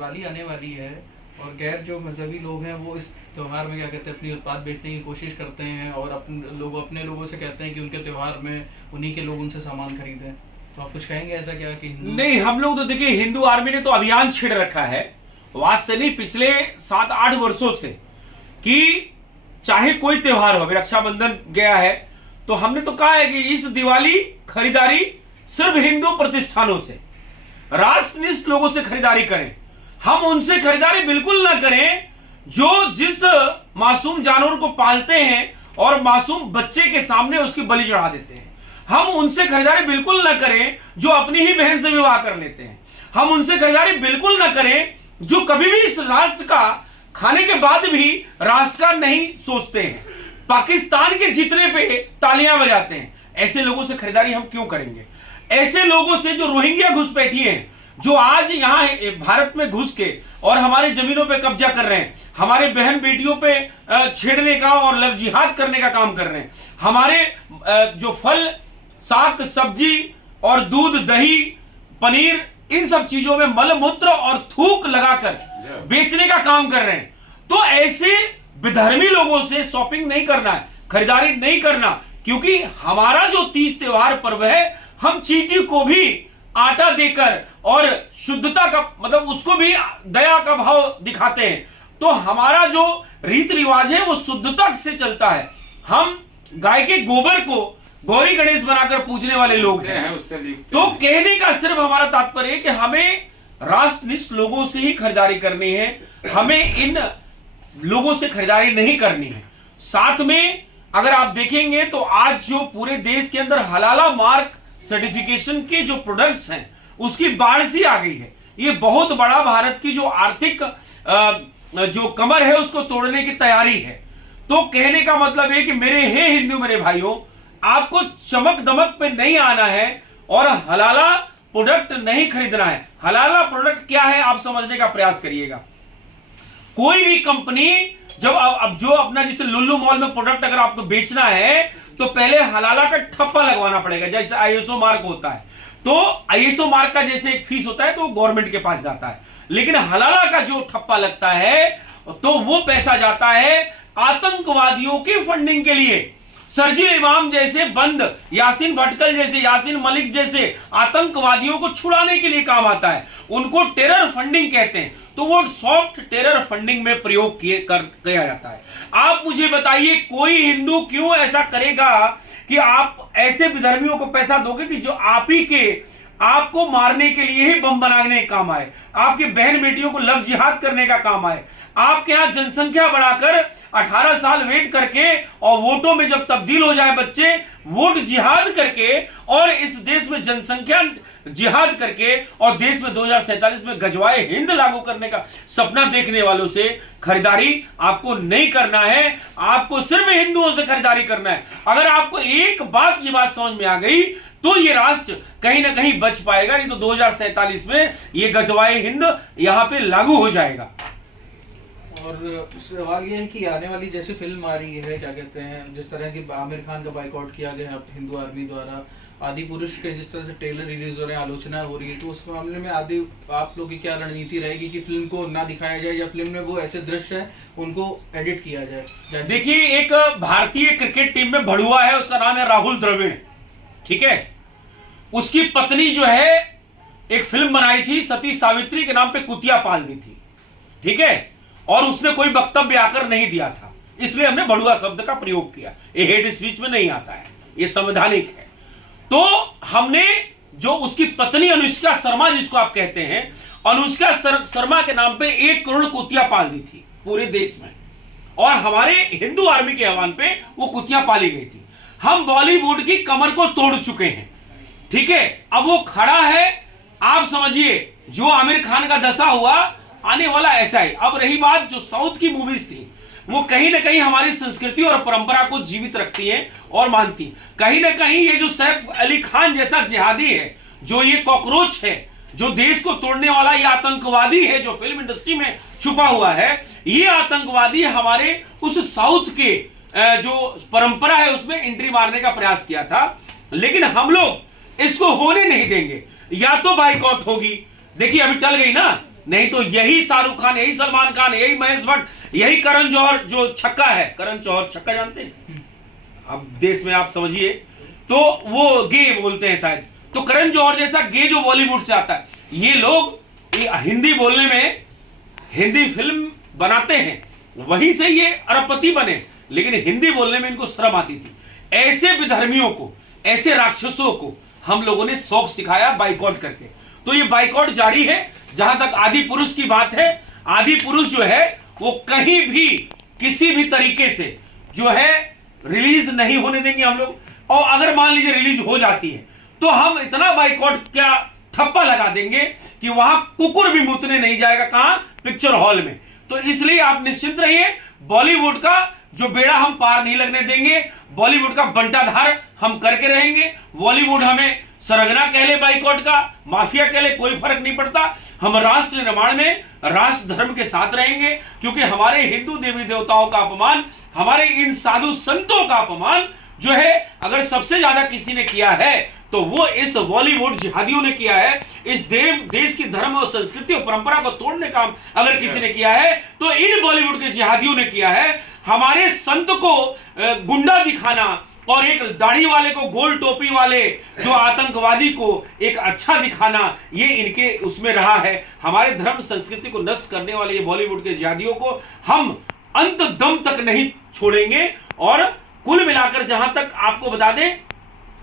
दिवाली आने वाली है और गैर जो मजहबी लोग हैं वो इस त्योहार में क्या कहते हैं अपनी उत्पाद बेचने की कोशिश करते हैं और अपने लोगों से कहते हैं कि उनके त्योहार में उन्हीं के लोग उनसे सामान खरीदें। तो आप कुछ कहेंगे ऐसा क्या कि नहीं, हम लोग तो देखिए हिंदू आर्मी ने तो अभियान छेड़ रखा है आज से नहीं, पिछले 7-8 वर्षों से, कि चाहे कोई त्योहार हो। रक्षाबंधन गया है तो हमने तो कहा है कि इस दिवाली खरीदारी सिर्फ हिंदू प्रतिष्ठानों से, राष्ट्रनिष्ठ लोगों से खरीदारी करें। हम उनसे खरीदारी बिल्कुल ना करें जो जिस मासूम जानवर को पालते हैं और मासूम बच्चे के सामने उसकी बलि चढ़ा देते हैं। हम उनसे खरीदारी बिल्कुल ना करें जो अपनी ही बहन से विवाह कर लेते हैं। हम उनसे खरीदारी बिल्कुल ना करें जो कभी भी इस राष्ट्र का खाने के बाद भी राष्ट्र का नहीं सोचते हैं, पाकिस्तान के जीतने पे तालियां बजाते हैं। ऐसे लोगों से खरीदारी हम क्यों करेंगे? ऐसे लोगों से जो रोहिंग्या घुसपैठी हैं, जो आज यहां भारत में घुस के और हमारे जमीनों पे कब्जा कर रहे हैं, हमारे बहन बेटियों पे छेड़ने का और लव जिहाद करने का काम कर रहे हैं, हमारे जो फल साग सब्जी और दूध दही पनीर इन सब चीजों में मलमूत्र और थूक लगाकर बेचने का काम कर रहे हैं। तो ऐसे विधर्मी लोगों से शॉपिंग नहीं करना है, खरीदारी नहीं करना, क्योंकि हमारा जो तीज त्योहार पर्व है, हम चींटी को भी आटा देकर और शुद्धता का मतलब उसको भी दया का भाव दिखाते हैं। तो हमारा जो रीति रिवाज है वो शुद्धता से चलता है। हम गाय के गोबर को गौरी गणेश बनाकर पूजने वाले लोग हैं। तो कहने का सिर्फ हमारा तात्पर्य है कि हमें राष्ट्रनिष्ठ लोगों से ही खरीदारी करनी है, हमें इन लोगों से खरीदारी नहीं करनी है। साथ में अगर आप देखेंगे तो आज जो पूरे देश के अंदर हलाला मार्क सर्टिफिकेशन के जो प्रोडक्ट्स हैं उसकी बाढ़ सी आ गई है। ये बहुत बड़ा भारत की जो आर्थिक जो कमर है उसको तोड़ने की तैयारी है। तो कहने का मतलब है कि मेरे हे हिंदू मेरे भाइयों, आपको चमक दमक पे नहीं आना है और हलाला प्रोडक्ट नहीं खरीदना है। हलाला प्रोडक्ट क्या है आप समझने का प्रयास करिएगा। कोई भी कंपनी जब अब जो अपना जैसे लुल्लू मॉल में प्रोडक्ट अगर आपको बेचना है तो पहले हलाला का ठप्पा लगवाना पड़ेगा, जैसे आईएसओ मार्क होता है। तो आईएसओ मार्क का जैसे एक फीस होता है तो गवर्नमेंट के पास जाता है, लेकिन हलाला का जो ठप्पा लगता है तो वो पैसा जाता है आतंकवादियों की फंडिंग के लिए। सरजील इमाम जैसे बंद, यासीन भटकल जैसे, यासीन मलिक जैसे आतंकवादियों को छुड़ाने के लिए काम आता है। उनको टेरर फंडिंग कहते हैं। तो वो सॉफ्ट टेरर फंडिंग में प्रयोग किया जाता है। आप मुझे बताइए कोई हिंदू क्यों ऐसा करेगा कि आप ऐसे विधर्मियों को पैसा दोगे कि जो आप ही के आपको मारने के लिए ही बम बनाने का काम आए, आपके बहन बेटियों को लव जिहाद करने का काम आए, आपके यहां जनसंख्या बढ़ाकर 18 साल वेट करके और वोटों में जब तब्दील हो जाए बच्चे, वोट जिहाद करके और इस देश में जनसंख्या जिहाद करके और देश में 2047 में गजवाए हिंद लागू करने का सपना देखने वालों से खरीदारी आपको नहीं करना है। आपको सिर्फ हिंदुओं से खरीदारी करना है। अगर आपको एक बात ये बात समझ में आ गई तो ये राष्ट्र कहीं ना कहीं बच पाएगा, नहीं तो 2047 में ये गजवाए हिंद यहां पे लागू हो जाएगा। और सवाल ये है कि आने वाली जैसे फिल्म आ रही है, क्या कहते हैं, जिस तरह की आमिर खान का बाइकआउट किया गया है हिंदू आर्मी द्वारा, आदि पुरुष के जिस तरह से ट्रेलर रिलीज हो रहे हैं, आलोचना हो रही है, तो उस मामले में आदि आप लोग की क्या रणनीति रहेगी कि फिल्म को ना दिखाया जाए या फिल्म में वो ऐसे दृश्य है उनको एडिट किया जाए? देखिए, एक भारतीय क्रिकेट टीम में बढ़ुआ है, उसका नाम है राहुल द्रविड़, ठीक है। उसकी पत्नी जो है एक फिल्म बनाई थी सती सावित्री के नाम पे, कुतिया पाल दी थी, ठीक है, और उसने कोई वक्तव्य आकर नहीं दिया था, इसलिए हमने बढ़ुआ शब्द का प्रयोग किया। ये हेट स्पीच में नहीं आता है, ये संवैधानिक है। तो हमने जो उसकी पत्नी अनुष्का शर्मा जिसको आप कहते हैं, अनुष्का शर्मा के नाम पे 1 करोड़ कुतिया पाल दी थी पूरे देश में, और हमारे हिंदू आर्मी के आह्वान पे वो कुतिया पाली गई थी। हम बॉलीवुड की कमर को तोड़ चुके हैं, ठीक है। अब वो खड़ा है, आप समझिए जो आमिर खान का दशा हुआ आने वाला ऐसा है। अब रही बात जो साउथ की मूवीज थी, वो कहीं ना कहीं हमारी संस्कृति और परंपरा को जीवित रखती है और मानती। कहीं ना कहीं ये जो सैफ अली खान जैसा जिहादी है, जो ये कॉकरोच है, जो देश को तोड़ने वाला ये आतंकवादी है, जो फिल्म इंडस्ट्री में छुपा हुआ है, ये आतंकवादी हमारे उस साउथ के जो परंपरा है उसमें एंट्री मारने का प्रयास किया था। लेकिन हम लोग इसको होने नहीं देंगे। या तो बाइकआउट होगी, देखिए अभी टल गई ना, नहीं तो यही शाहरुख खान, यही सलमान खान, यही महेश भट्ट, यही करण जौहर जो छक्का है, करण जौहर छक्का जानते हैं अब देश में, आप समझिए, तो वो गे बोलते हैं शायद, तो करण जौहर जैसा गे जो बॉलीवुड से आता है, ये लोग हिंदी बोलने में, हिंदी फिल्म बनाते हैं, वहीं से ये अरबपति बने, लेकिन हिंदी बोलने में इनको शर्म आती थी। ऐसे विधर्मियों को, ऐसे राक्षसों को हम लोगों ने शौक सिखाया बाइकआउट करके। तो ये बाइकआउट जारी है। जहां तक आदि पुरुष की बात है, आदि पुरुष जो है वो कहीं भी किसी भी तरीके से जो है रिलीज नहीं होने देंगे हम लोग। और अगर मान लीजिए रिलीज हो जाती है तो हम इतना बाइकआउट का ठप्पा लगा देंगे कि वहां कुकुर भी मुतने नहीं जाएगा, कहां, पिक्चर हॉल में। तो इसलिए आप निश्चिंत रहिए, बॉलीवुड का जो बेड़ा हम पार नहीं लगने देंगे, बॉलीवुड का बंटाधार हम करके रहेंगे। बॉलीवुड हमें सरगना कह ले बाइकआउट का, माफिया कह ले, कोई फर्क नहीं पड़ता। हम राष्ट्र निर्माण में राष्ट्र धर्म के साथ रहेंगे, क्योंकि हमारे हिंदू देवी देवताओं का अपमान, हमारे इन साधु संतों का अपमान जो है, अगर सबसे ज्यादा किसी ने किया है तो वो इस बॉलीवुड जिहादियों ने किया है। इस देश की धर्म और संस्कृति और परंपरा को तोड़ने का अगर किसी ने किया है तो इन बॉलीवुड के जिहादियों ने किया है। हमारे संत को गुंडा दिखाना और एक दाढ़ी वाले को, गोल टोपी वाले जो आतंकवादी को एक अच्छा दिखाना, ये इनके उसमें रहा है। हमारे धर्म संस्कृति को नष्ट करने वाले ये बॉलीवुड के जिहादियों को हम अंत दम तक नहीं छोड़ेंगे। और कुल मिलाकर जहां तक आपको बता दें,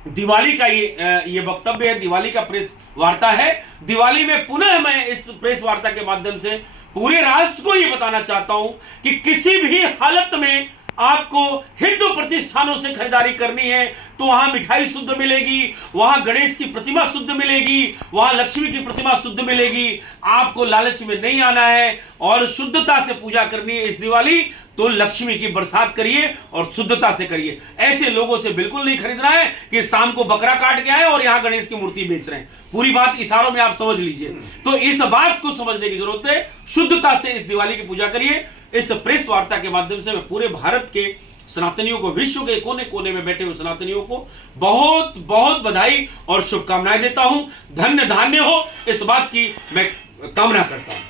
दिवाली का ये वक्तव्य है, दिवाली का प्रेस वार्ता है। दिवाली में पुनः मैं इस प्रेस वार्ता के माध्यम से पूरे राष्ट्र को ये बताना चाहता हूं कि किसी भी हालत में आपको हिंदू प्रतिष्ठानों से खरीदारी करनी है तो वहां मिठाई शुद्ध मिलेगी, वहां गणेश की प्रतिमा शुद्ध मिलेगी, वहां लक्ष्मी की प्रतिमा शुद्ध मिलेगी। आपको लालच में नहीं आना है और शुद्धता से पूजा करनी है इस दिवाली, तो लक्ष्मी की बरसात करिए और शुद्धता से करिए। ऐसे लोगों से बिल्कुल नहीं खरीदना है कि शाम को बकरा काट के आए और यहां गणेश की मूर्ति बेच रहे हैं। पूरी बात इशारों में आप समझ लीजिए। तो इस बात को समझने की जरूरत है, शुद्धता से इस दिवाली की पूजा करिए। इस प्रेस वार्ता के माध्यम से मैं पूरे भारत के सनातनियों को, विश्व के कोने कोने में बैठे हुए सनातनियों को बहुत बहुत बधाई और शुभकामनाएं देता हूं। धन्य धान्य हो, इस बात की मैं कामना करता हूं।